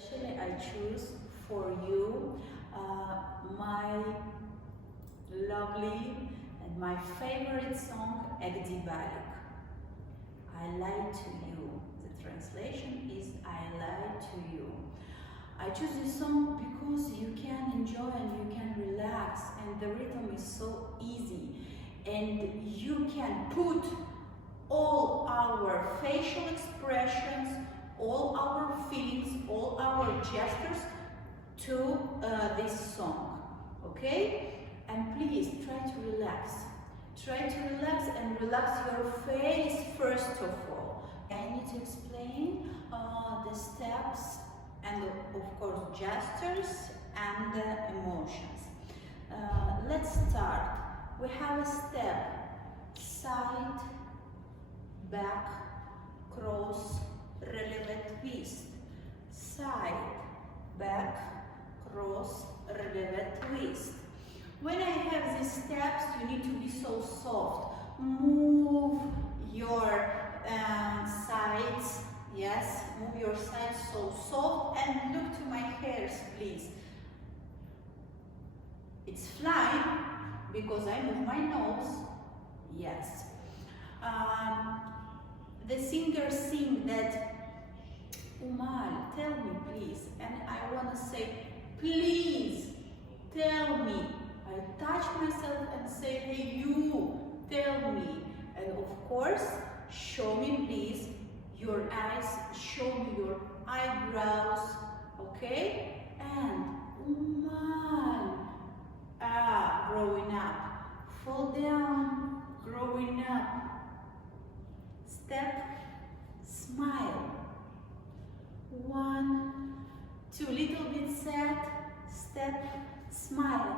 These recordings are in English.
Actually, I choose for you my lovely and my favorite song, Expiration. I lie to you. The translation is I lie to you. I choose this song because you can enjoy and you can relax, and the rhythm is so easy, and you can put all our facial expressions, all our feelings, all our gestures to this song, okay? And please try to relax. Try to relax and relax your face first of all. I need to explain the steps and of course gestures and emotions. Let's start. We have a step: side, back, cross, releve, twist. Side, back, cross, releve, twist. When I have these steps, you need to be so soft. Move your sides. Yes, move your sides so soft, and look to my hairs, please. It's flying because I move my nose. Yes. The singer sing that, Umal, tell me please, and I want to say, please tell me. I touch myself and say, hey you, tell me. And of course, show me please your eyes, show me your eyebrows, okay? And Umal, growing up, fall down, growing up, step, smile, 1, 2, little bit sad, step, smile.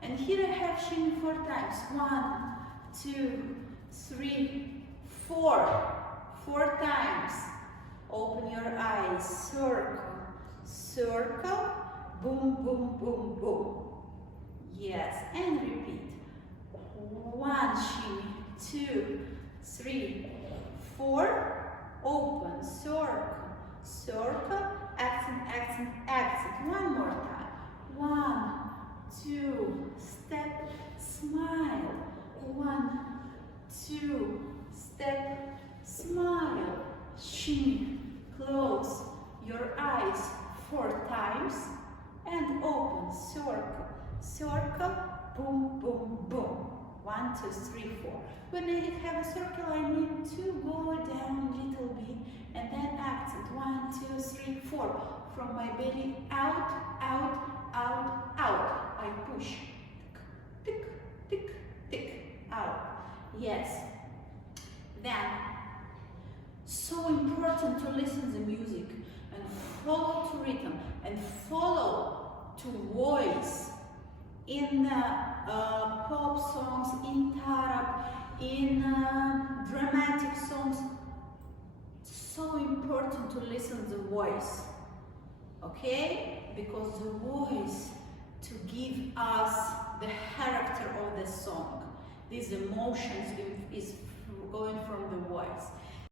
And here I have shimmy 4 times, 1, 2, 3, 4, 4 times. Open your eyes, circle, circle, boom, boom, boom, boom. Yes, and repeat. 1 shimmy, 2, 3, 4, open, circle, circle, accent, accent, accent. One more time. 1, 2, step, smile. 1, 2, step, smile. Shimmy, close your eyes 4 times and open, circle, circle, boom, boom, boom. 1, 2, 3, 4. When I have a circle, I need to go down a little bit and then accent. 1, 2, 3, 4. From my belly out, out, out, out. I push. Tick, tick, tick, out. Yes. Then, so important to listen to the music and follow to rhythm and follow to voice in pop songs, in tarab, in dramatic songs. So important to listen to the voice, okay? Because the voice to give us the character of the song. These emotions is going from the voice.